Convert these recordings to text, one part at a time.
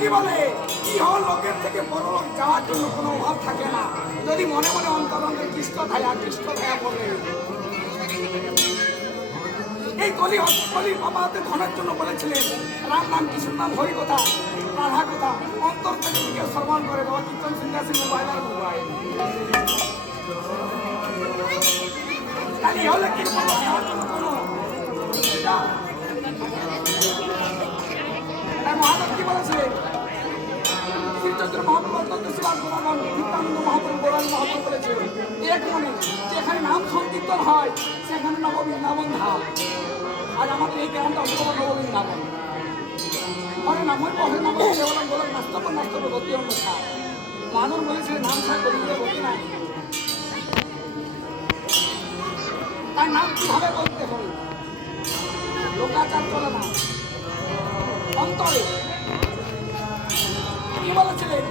কি বলে ইহ লোকের থেকে পরলোক যাওয়ার জন্য কোনো অভাব থাকে না যদি মনে মনে অন্তরঙ্গে কৃষ্ণ ধায়া বলে। এই কলির বাবা হাতে ধনের জন্য বলেছিলেন রাম নাম কৃষ্ণ নাম হরি কথা রাধা কথা অন্তর থেকে দিকে শ্রবণ করে বাবা কীর্তন সিংহাসী মোবাইল আর মোবাইল তাহলে হলে কি যাওয়ার জন্য কোনো মহাদেব কি বলেছিলেন শ্রীচন্দ্র মহাপ্রভু শিবানন্দ নিত্যানন্দ মহাপ্রভু গোরাল মহাপ্রভু বলেছিলেন এক মনে যেখানে নাম সংকীর্তন হয় সেখানে নববৃন্দাবন ধাম। আজ আমাদের এই গ্রামটা অন্তত নববৃন্দাবন হরে নাম হরে নাম কেবলম বলেন নাস্তব গতি অনুষ্ঠা মানুষ বলেছিলেন নাম ছাড়া কবিগুলো গতি নাই। তাই নাম কিভাবে বলতে হবে লোকাচার চলে না অন্তরে কি বলেছিলেন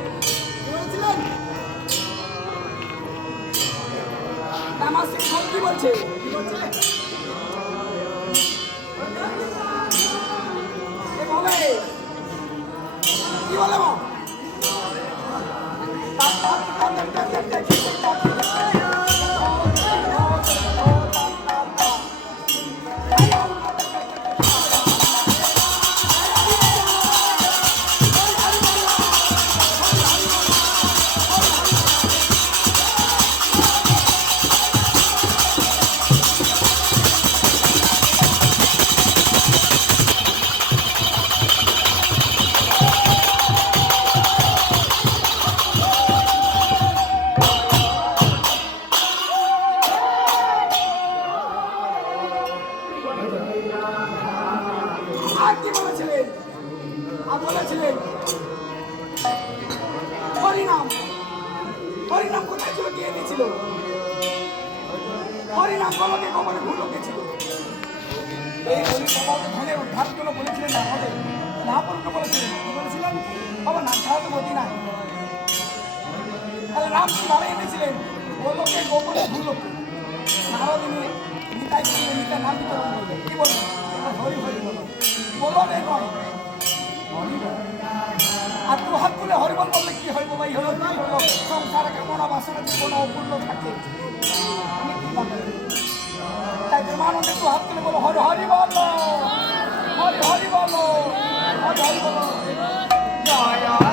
আমার শিক্ষক কি বলছে কি বলে বলেছিলেন হরিনাম হরিনাম কোথায় ছিল কে দিয়েছিল হরিনাম বাবাকে কবরে ভুল রেখেছিল। এই বাবাকে ধনের উদ্ধার জন্য বলেছিলেন না আমাদের মহাপুরুষকে বলেছিলেন বলেছিলেন বাবা নাম ছাড়া তো গতি নাই। তাহলে রাম কিভাবে এনেছিলেন গোলকে গোপনে ভুল নারদিনী নিতাই নিতাই নাম বিতরণ করবে কি বলবেন হরি হরি বলো বলো রে নয় আর দু হাত তুলে হরিবল বললে কি হইব ভাই হলো কি হলো সংসারে কেমন বাসনা জীবন অপূর্ণ থাকে তাই প্রেমানন্দে দু হাত তুলে বলো হরি হরি বলো হরি হরি বলো হরি হরি বলো জয়